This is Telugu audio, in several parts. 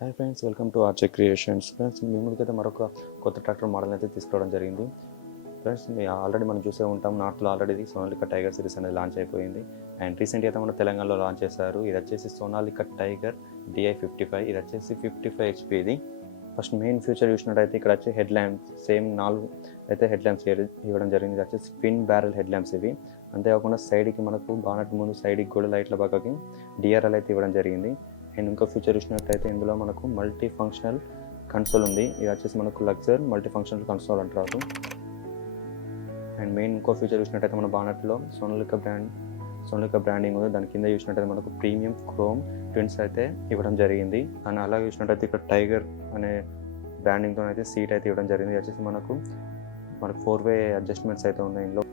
హాయ్ ఫ్రెండ్స్, వెల్కమ్ టు ఆర్చే క్రియేషన్స్. ఫ్రెండ్స్, మీ ముందుకైతే మరొక కొత్త ట్రాక్టర్ మోడల్ అయితే తీసుకురావడం జరిగింది. ఫ్రెండ్స్, ఆల్రెడీ మనం చూసే ఉంటాం, నార్త్లో ఆల్రెడీ సోనాలికా టైగర్ సిరీస్ అనేది లాంచ్ అయిపోయింది. అండ్ రీసెంట్గా అయితే మన తెలంగాణలో లాంచ్ చేశారు. ఇది వచ్చేసి సోనాలికా టైగర్ DI55. ఇది వచ్చేసి 55 HP. ఇది ఫస్ట్ మెయిన్ ఫీచర్ చూసినట్టయితే ఇక్కడ వచ్చి హెడ్ ల్యాంప్స్ సేమ్ 4 అయితే హెడ్ ల్యాంప్స్ ఇవ్వడం జరిగింది. ఇది వచ్చేసి ట్విన్ బ్యారెల్ హెడ్ ల్యాంప్స్ ఇవి. అంతేకాకుండా సైడ్కి మనకు బానట్ ముందు సైడ్కి కూడా లైట్ల పక్కకి DRL అయితే ఇవ్వడం జరిగింది. అండ్ ఇంకో ఫీచర్ చూసినట్టయితే ఇందులో మనకు మల్టీ ఫంక్షనల్ కన్సోల్ ఉంది. ఇది వచ్చేసి మనకు లగ్జర్ మల్టీ ఫంక్షనల్ కన్సోల్ అంటారు. అండ్ మెయిన్ ఇంకో ఫీచర్ చూసినట్టయితే మన బానట్లో సోనాలికా బ్రాండింగ్ ఉంది. దాని కింద చూసినట్టయితే మనకు ప్రీమియం క్రోమ్ ట్విన్స్ అయితే ఇవ్వడం జరిగింది. అండ్ అలాగే చూసినట్టయితే ఇక్కడ టైగర్ అనే బ్రాండింగ్తో అయితే సీట్ అయితే ఇవ్వడం జరిగింది. ఇది వచ్చేసి మనకు 4-way అడ్జస్ట్మెంట్స్ అయితే ఉన్నాయి ఇందులో.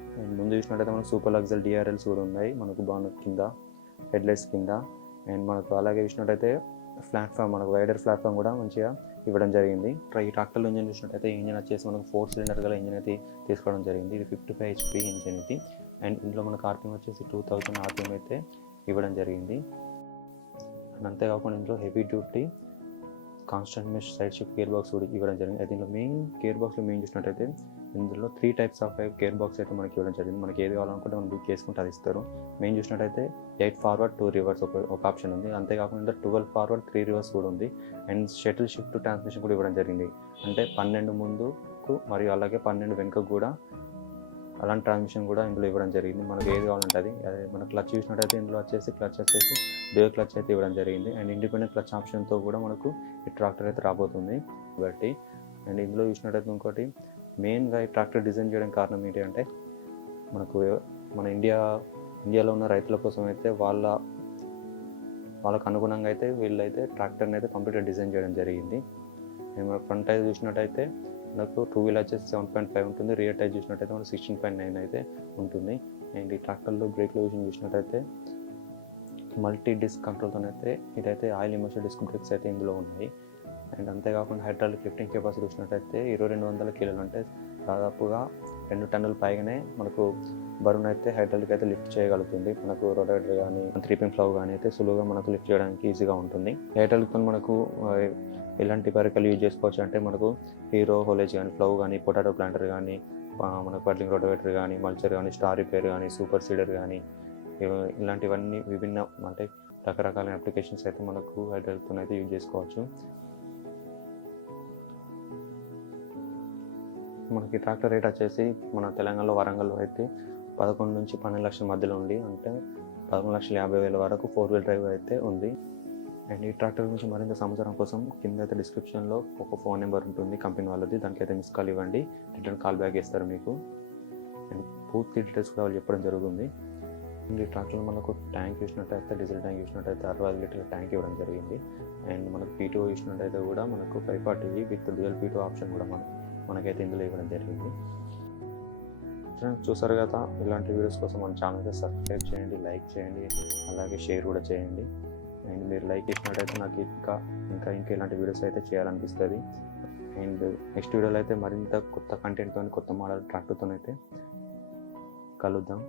ముందు చూసినట్టయితే మనకు సూపర్ లగ్జర్ DRLs కూడా ఉన్నాయి మనకు బానట్ కింద, హెడ్లైట్స్ కింద. అండ్ మనకు అలాగే చూసినట్టయితే ప్లాట్ఫామ్, మనకు వైడర్ ప్లాట్ఫామ్ కూడా మంచిగా ఇవ్వడం జరిగింది. ఈ ట్రాక్టర్లో ఇంజన్ చూసినట్టయితే ఇంజన్ వచ్చేసి మనకు 4 సిలిండర్ గల ఇంజన్ అయితే తీసుకోవడం జరిగింది. ఇది 55 HP ఇంజన్ ఇది. అండ్ ఇందులో మనకు RPM వచ్చేసి 2000 RPM అయితే ఇవ్వడం జరిగింది. అండ్ అంతేకాకుండా ఇందులో heavy duty constant mesh side shift gear box కూడా ఇవ్వడం జరిగింది. అయితే ఇందులో మెయిన్ గేర్ బాక్స్లో చూసినట్టయితే ఇందులో 3 types ఆఫ్ గేర్ బాక్స్ అయితే మనకి ఇవ్వడం జరిగింది. మనకి ఏది కావాలనుకుంటే మనం బుక్ చేసుకుంటే అది ఇస్తారు. మెయిన్ చూసినట్టయితే 8 ఫార్వర్డ్ 2 రివర్స్ ఒక ఆప్షన్ ఉంది. అంతేకాకుండా 12 ఫార్వర్డ్ 3 రివర్స్ కూడా ఉంది. అండ్ షటిల్ షిఫ్ట్ ట్రాన్స్మిషన్ కూడా ఇవ్వడం జరిగింది. అంటే 12 ముందుకు మరియు అలాగే 12 వెనుకకు కూడా అలాంటి ట్రాన్స్మిషన్ కూడా ఇందులో ఇవ్వడం జరిగింది. మనకు ఏది కావాలంటే అది. అదే మన క్లచ్ చూసినట్టయితే ఇందులో క్లచ్ వచ్చేసి డ్యూయల్ క్లచ్ అయితే ఇవ్వడం జరిగింది. అండ్ ఇండిపెండెంట్ క్లచ్ ఆప్షన్తో కూడా మనకు ఈ ట్రాక్టర్ అయితే రాబోతుంది కాబట్టి. అండ్ ఇందులో చూసినట్టయితే ఇంకోటి మెయిన్గా ఈ ట్రాక్టర్ డిజైన్ చేయడం కారణం ఏంటి అంటే మనకు మన ఇండియాలో ఉన్న రైతుల కోసం అయితే వాళ్ళకు అనుగుణంగా అయితే వీళ్ళైతే ట్రాక్టర్ని అయితే కంప్లీట్గా డిజైన్ చేయడం జరిగింది. మన ఫ్రంట్ టైర్ చూసినట్టయితే మనకు 2 వీలర్ వచ్చేసి 7.5 ఉంటుంది. రియర్ టైర్ చూసినట్టయితే మనకు 16.9 అయితే ఉంటుంది. అండ్ ఈ ట్రాక్టర్లో బ్రేక్ లొకేషన్ చూసినట్టయితే మల్టీ డిస్క్ కంట్రోల్తోనైతే ఇదైతే ఆయిల్ ఇమర్షన్ డిస్క్ బ్రేక్స్ అయితే ఇందులో ఉన్నాయి. అండ్ అంతేకాకుండా హైడ్రాలిక్ లిఫ్టింగ్ కెపాసిటీ చూసినట్టయితే 2200 కిలోలు, అంటే దాదాపుగా 2 టన్నుల పైగానే మనకు బరువును అయితే హైడ్రాలిక్ అయితే లిఫ్ట్ చేయగలుగుతుంది. మనకు రొటేటర్ కానీ 3 పిన్ ఫ్లవ్ కానీ అయితే సులువుగా మనకు లిఫ్ట్ చేయడానికి ఈజీగా ఉంటుంది. హైడ్రాలిక్తో మనకు ఎలాంటి పరికరాలు యూజ్ చేసుకోవచ్చు అంటే మనకు హీరో హోలేజ్ కానీ, ఫ్లవ్ కానీ, పొటాటో ప్లాంటర్ కానీ, మనకు పడ్లింగ్ రొటేటర్ కానీ, మల్చర్ కానీ, స్టార్ రిపేర్ కానీ, సూపర్ సీడర్ కానీ, ఇలాంటివన్నీ విభిన్న అంటే రకరకాల అప్లికేషన్స్ అయితే మనకు హైడ్రాలిక్తో అయితే యూజ్ చేసుకోవచ్చు. మనకి ట్రాక్టర్ రేట్ వచ్చేసి మన తెలంగాణలో వరంగల్లో అయితే 11 నుంచి 12 లక్షల మధ్యలో ఉంది. అంటే 11,50,000 వరకు 4-wheel డ్రైవ్ అయితే ఉంది. అండ్ ఈ ట్రాక్టర్ గురించి మరింత సమాచారం కోసం కింద అయితే డిస్క్రిప్షన్లో ఒక ఫోన్ నెంబర్ ఉంటుంది కంపెనీ వాళ్ళది. దానికైతే మిస్ కాల్ ఇవ్వండి, రిటర్న్ కాల్ బ్యాక్ చేస్తారు మీకు. అండ్ పూర్తి డీటెయిల్స్ కూడా వాళ్ళు చెప్పడం జరుగుతుంది. అండ్ ఈ ట్రాక్టర్లో మనకు ట్యాంక్ చూసినట్టయితే డీజిల్ ట్యాంక్ చూసినట్టయితే 65 లీటర్ల ట్యాంక్ ఇవ్వడం జరిగింది. అండ్ మనకు P2 చూసినట్టయితే కూడా మనకు 540 విత్ డ్యూయల్ P2 ఆప్షన్ కూడా మనకైతే ఇందులో ఇవ్వడం జరిగింది. ఫ్రెండ్స్, చూసారు కదా, ఇలాంటి వీడియోస్ కోసం మన ఛానల్కి సబ్స్క్రైబ్ చేయండి, లైక్ చేయండి, అలాగే షేర్ కూడా చేయండి. అండ్ మీరు లైక్ చేసినట్టయితే నాకు ఇంకా ఇలాంటి వీడియోస్ అయితే చేయాలనిపిస్తుంది. అండ్ నెక్స్ట్ వీడియోలో అయితే మరింత కొత్త కంటెంట్తో, కొత్త మోడల్ ట్రాక్టర్తో అయితే కలుద్దాం.